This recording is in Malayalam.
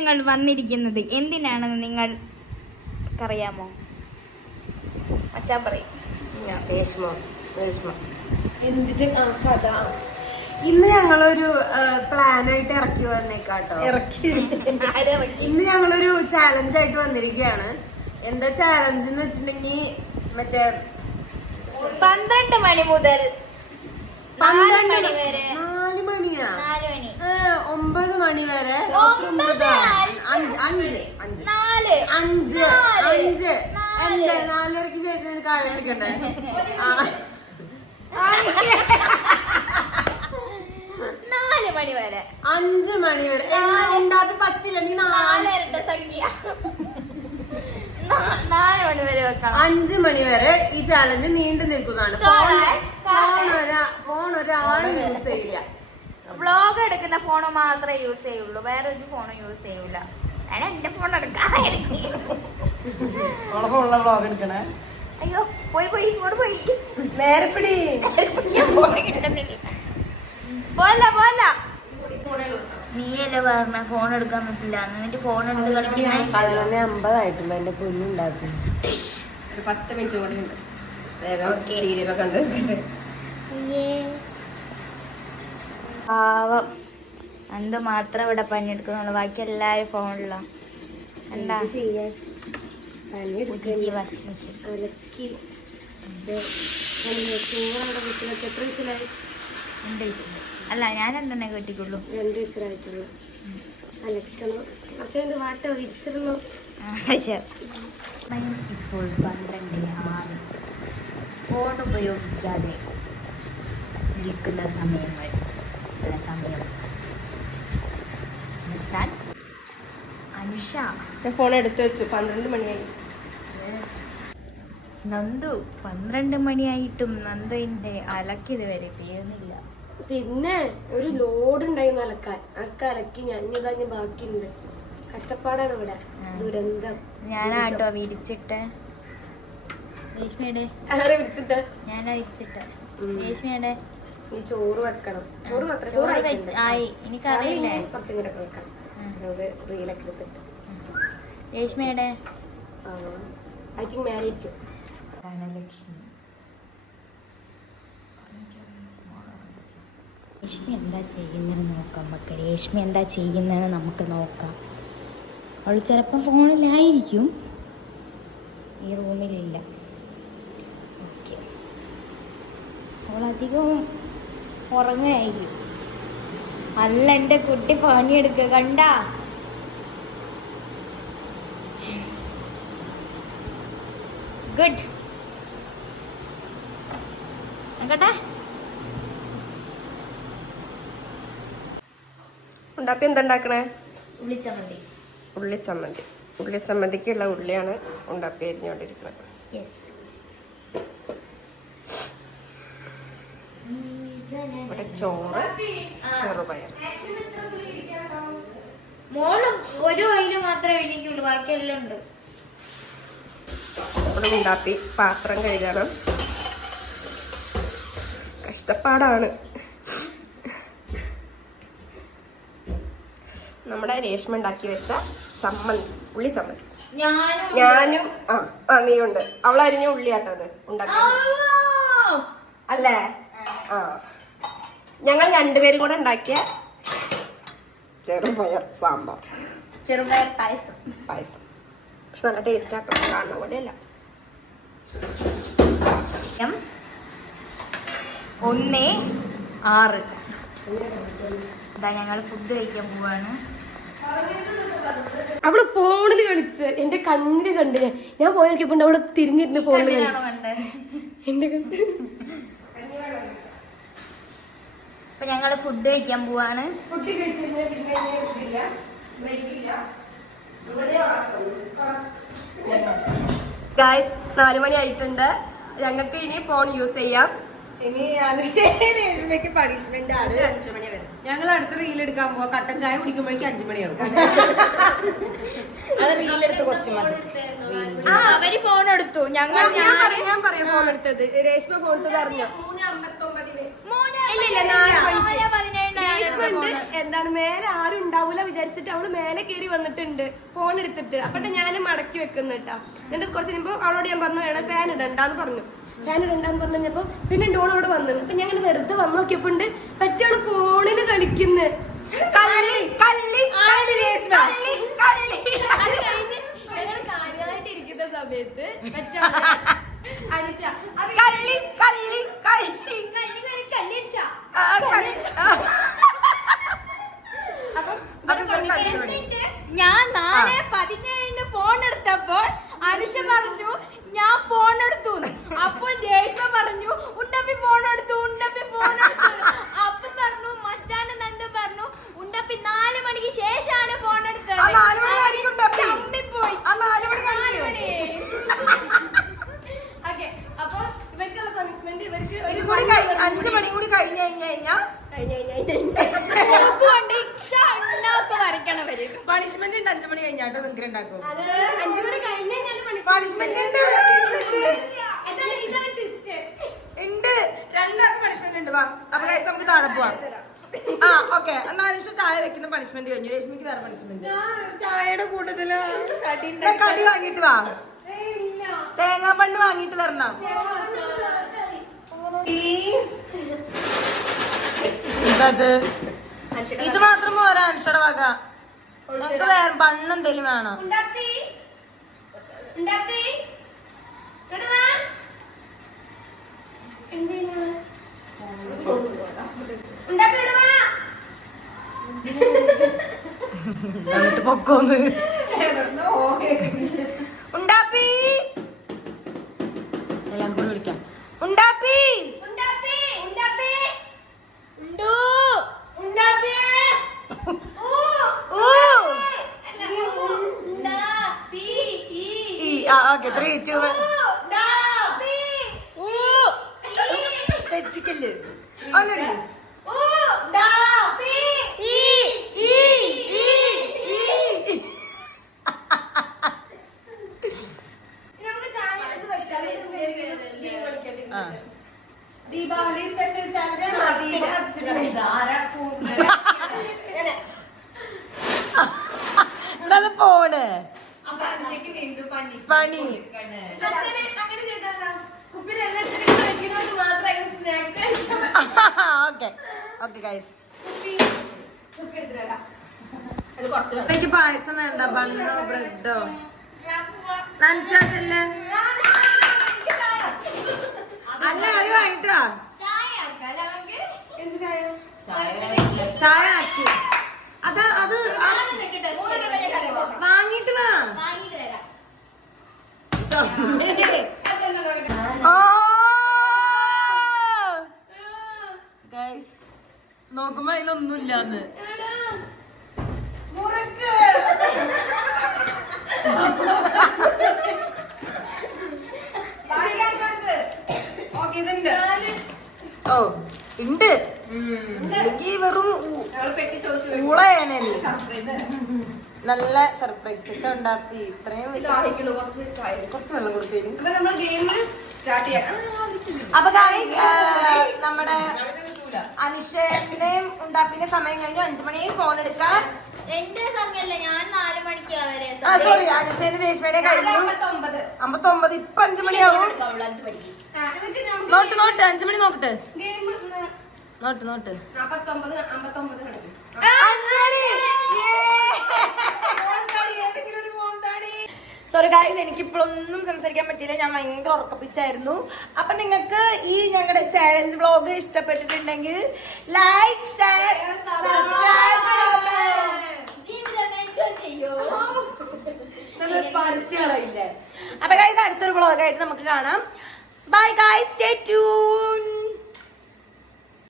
ഞങ്ങൾ വന്നിരിക്കുന്നത് എന്തിനാണെന്ന് നിങ്ങൾക്കറിയാമോ? അച്ഛാൻ പറയും. എന്തിന്റെ കഥ? ഇന്ന് ഞങ്ങളൊരു പ്ലാനായിട്ട് ഇറക്കി വന്നേക്കാട്ടോ. ഇന്ന് ഞങ്ങളൊരു ചാലഞ്ച് ആയിട്ട് വന്നിരിക്കുകയാണ്. എന്താ ചാലഞ്ച് എന്ന് വെച്ചിട്ടുണ്ടെങ്കിൽ മറ്റേ 12 മണി മുതൽ 4 മണി വരെ 4 മണിയാ 9 മണി വരെ 5 എന്താ 4:30 ശേഷം എനിക്ക് കാലം എടുക്കണ്ടേ? 4 മണി വരെ 5 മണി വരെ ഉണ്ടാക്കി പറ്റില്ല. നീ 4 സംഖ്യ 4 മണി വരെ വെക്കാം. 5 മണി വരെ ഈ ചാലഞ്ച് നീണ്ടു നിൽക്കുന്നതാണ്. ഫോൺ ഒരാൾ യൂസ് ചെയ്യില്ല. വ്ളോഗ് എടുക്കുന്ന ഫോണ് മാത്രമേ യൂസ് ചെയ്യുള്ളൂ, വേറെ ഒരു ഫോണും യൂസ് ചെയ്യൂല. ഞാൻ എന്റെ ഫോൺ എടുക്കാം. അയ്യോ പോയി ഇങ്ങോട്ട് പോയി. നേരെ പിടി. പോല നീയല്ലേ പറഞ്ഞ ഫോൺ എടുക്കാൻ പറ്റില്ല, എന്നിട്ട് ഫോൺ എടുത്ത് കളിക്കുന്ന 11:50 ആയിട്ടുണ്ട്. എന്റെ കുഞ്ഞുണ്ടാക്കി ഒരു 10 മിനിറ്റ് കൂടി ഉണ്ട്. വേഗം സീരിയലൊക്കെ ഉണ്ട്. പാവം എന്ത് മാത്രം ഇവിടെ പണിയെടുക്കുന്നുള്ളു, ബാക്കി എല്ലാരും ഫോണിലാണ്. എന്താ അല്ല ഞാൻ 2 കെട്ടിക്കുള്ളൂ. 2 വയസ്സായിട്ടുള്ളൂ. അലക്കണം. വാട്ട വിരിച്ചിരുന്നു. ഇപ്പോൾ 12:06. ഫോൺ ഉപയോഗിക്കാതെ ഇരിക്കുന്ന സമയങ്ങൾ വെച്ചാൽ അനുഷ ഫോൺ എടുത്തു വെച്ചു. 12 മണിയായി. നന്ദു 12 മണിയായിട്ടും നന്ദുവിന്റെ അലക്കിത് വരെ തീർന്നില്ല. പിന്നെ ഒരു ലോഡ് ഉണ്ടായിരുന്നു അലക്കാൻ. അലക്കി ഞാൻ ബാക്കിയുണ്ട്. കഷ്ടപ്പാടാണ് ഇവിടെ. ദുരന്തം. ഞാനാട്ടോ വിരിച്ചിട്ട്. രേഷ്മയുടെ ഞാനാ വിരിച്ചിട്ട്. രേഷ്മയുടെ നീ ചോറ് വെക്കണം. ആയി എനിക്കറിയില്ലേ. കുറച്ചും കൂടെ വെക്കണം. റീലൊക്കെ എടുത്തിട്ട്. രേഷ്മയുടെ ഐ തിങ്ക് മാരേജ്. രേഷ്മ എന്താ ചെയ്യുന്നതെന്ന് നോക്കാം നമുക്ക്. രേഷ്മ എന്താ ചെയ്യുന്നതെന്ന് നമുക്ക് നോക്കാം. അവൾ ചിലപ്പോൾ ഫോണിലായിരിക്കും, ഈ റൂമിലില്ല. ഓക്കെ, അവളധികവും ഉറങ്ങുകയായിരിക്കും. അല്ല എൻ്റെ കുട്ടി പണിയെടുക്കുക കണ്ട. ഗുഡ് കേട്ടെ. ഉണ്ടാപ്പി എന്താ ഉണ്ടാക്കണേ? ഉള്ളിച്ചമ്മന്തി. ഉള്ളിച്ചമ്മന്തിക്കുള്ള ഉള്ളിയാണ് ഉണ്ടാപ്പി അരിഞ്ഞുകൊണ്ടിരിക്കുന്നത്. ഇവിടെ ചോറ്, ചെറുപയർ. മോളും ഒരു വൈന് മാത്രമേ എനിക്കുള്ളൂ, ബാക്കിയെല്ലാം ഉണ്ട്. ഇവിടെ ഉണ്ടാപ്പി പാത്രം കഴുകണം. കഷ്ടപ്പാടാണ്. നമ്മുടെ രേഷ്മ ഉണ്ടാക്കി വെച്ച ചമ്മന്തി, ഉള്ളി ചമ്മന്തി. ഞാനും നീയുണ്ട്. അവളരിഞ്ഞ ഉള്ളിയാട്ടോ അത് ഉണ്ടാക്കി അല്ലേ? ഞങ്ങൾ 2 പേരും കൂടെ ഉണ്ടാക്കിയ ചെറുപയർ സാമ്പാർ, ചെറുപയർ പായസം. പക്ഷെ നല്ല ടേസ്റ്റ് ആക്കണം. കാണുന്ന പോലെയല്ല. 1:06 ഇതാ ഞങ്ങൾ ഫുഡ് കഴിക്കാൻ പോവാണ്. അവള് ഫോണിൽ കളിച്ച് എന്റെ കണ്ണിന് കണ്ട് ഞാൻ പോയി നോക്കിയപ്പോ അവള് തിരിഞ്ഞിരുന്ന് ഫോണിൽ എന്റെ കണ്ട്. അപ്പൊ ഞങ്ങള് ഫുഡ് കഴിക്കാൻ പോവാണ്. ഗായ്സ് 4 മണി ആയിട്ടുണ്ട്. ഞങ്ങൾക്ക് ഇനി ഫോൺ യൂസ് ചെയ്യാം. ഇനി അനുഷ്ഠയ്ക്ക് പണിഷ്മെന്റ് ആണ് 5 മണി വരെ. ഞങ്ങൾ അടുത്ത റീൽ എടുക്കാൻ പോവാ. കട്ടൻ ചായ കുടിക്കുമ്പോഴേക്കും 5 മണിയാവും. അത് റീലെടുത്ത് കുറച്ച് മതി. അവര് ഫോൺ എടുത്തു. ഞാൻ പറയാം ഫോൺ എടുത്തത്. രേഷ്മ ഫോൺ എടുത്തത് അറിഞ്ഞോ? 3:59 എന്താണ് മേലെ ആരും ഉണ്ടാവൂല വിചാരിച്ചിട്ട് അവള് മേലെ കയറി വന്നിട്ടുണ്ട് ഫോൺ എടുത്തിട്ട്. അപ്പൊ ഞാൻ മടക്കി വെക്കുന്നു കേട്ടോ. എന്നിട്ട് കുറച്ച് കഴിയുമ്പോ അവളോട് ഞാൻ പറഞ്ഞു എടാ ഫാൻ ഇടണ്ടാന്ന് പറഞ്ഞു. ഫാൻ ഇടണ്ടാന്ന് പറഞ്ഞപ്പോ പിന്നെ ഡോൺ അവിടെ വന്നു. അപ്പൊ ഞാൻ വെറുതെ വന്നു നോക്കിയപ്പോ പറ്റിയാണ് ഫോണില് കളിക്കുന്നത്. അത് കഴിഞ്ഞ് ഞങ്ങൾ കാര്യമായിട്ടിരിക്കുന്ന സമയത്ത് ഞാൻ 4:17 ഫോൺ എടുത്തപ്പോൾ അനുഷ പറഞ്ഞു ഞാൻ ഫോൺ എടുത്തു. അപ്പോൾ രേഷ്മ പറഞ്ഞു ഉണ്ടപ്പി ഫോൺ എടുത്തു. അപ്പൊ പറഞ്ഞു മച്ചാനും നന്ദ പറഞ്ഞു ഉണ്ടപ്പി 4 മണിക്ക് ശേഷമാണ് ഫോൺ എടുത്തത്. ചമ്മിപ്പോയി. ഓക്കെ, അപ്പൊ ഇവർക്കുള്ള പണിഷ്മെന്റ് ഇവർക്ക് 5 മണി കൂടി കഴിഞ്ഞു കഴിഞ്ഞാൽ പണിഷ്മെന്റ് ഉണ്ട്. 5 മണി കഴിഞ്ഞാട്ടോ നിങ്ങൾക്ക് ഉണ്ടാക്കും. 5 മണി കഴിഞ്ഞാൽ പണിഷ്മെന്റ് ഉണ്ട്. ഉണ്ട്, 2 പണിഷ്മെന്റ് ഉണ്ട്. വാ അപ്പൊ നമുക്ക് താഴെ പോവാം. ആ ഓക്കെ, എന്നാ അനുഷ ചായ വെക്കുന്ന പണിഷ്മെന്റ് കഴിഞ്ഞു. രശ്മിക്ക് വേറെ പണിഷ്മെന്റ്. ചായയുടെ കൂടുതൽ കടി വാങ്ങിട്ട് വാ. തേങ്ങാപ്പണ്ട് വാങ്ങിട്ട് വരണം. എന്തത്? ഇത് മാത്രം പോരാ അനുഷയുടെ വക. നമുക്ക് വേറെ ബണ്ണ് എന്തെങ്കിലും വേണം. എന്നിട്ട് പൊക്കോന്ന് ഉണ്ടാപ്പി എല്ലാം കൂടി വിളിക്കാം. ഉണ്ടാപ്പി ഓക്കെ 3, 2 തെറ്റിക്കല് ഒന്നടി. ദീപാവലി സ്പെഷ്യൽ ചാലഞ്ച് പോണ് പണി. ഓക്കെ ഗൈസ്, എനിക്ക് പായസം വേണ്ട. ബണ്ണോ ബ്രെഡോ നനച്ചല്ലേ? അല്ല അത് വാങ്ങിട്ടാ ചായ ആക്കി. അത് വാങ്ങിട്ട് വാ. നോക്കുമ്പോ അതിലൊന്നുമില്ലാന്ന്. ഓ ഉണ്ട്. എനിക്ക് വെറും ഊളയാണ്. നല്ല സർപ്രൈസ് ഒക്കെ ഉണ്ടാക്കി. ഇത്രയും കുറച്ച് വെള്ളം കൊടുത്തേരും. അപ്പൊ നമ്മുടെ അനുഷന്റെയും ഉണ്ടാപ്പിന്റെ സമയം കഴിഞ്ഞു. 5 മണിയായി ഫോൺ എടുക്കാൻ. എന്റെ സമയമല്ല, ഞാൻ 4 മണിക്ക് സോറി, അനുഷേന്റെ രേഷ്മയുടെ കഴിഞ്ഞു. 59. ഇപ്പൊ 5 മണിയാവും. നോട്ട് 5 മണി നോക്കട്ടെ. നോട്ട് 59. സോറി ഗായ്സ്, എനിക്കിപ്പോഴൊന്നും സംസാരിക്കാൻ പറ്റിയില്ല. ഞാൻ ഭയങ്കര ഉറക്കപ്പിച്ചായിരുന്നു. അപ്പൊ നിങ്ങൾക്ക് ഈ ഞങ്ങളുടെ ചാലഞ്ച് വ്ളോഗ് ഇഷ്ടപ്പെട്ടിട്ടുണ്ടെങ്കിൽ ലൈക്ക്, ഷെയർ, സബ്സ്ക്രൈബ് ചെയ്യൂ. അപ്പൊ ഗായ്സ്, അടുത്തൊരു വ്ളോഗായിട്ട് നമുക്ക് കാണാം. Bye guys, stay tune.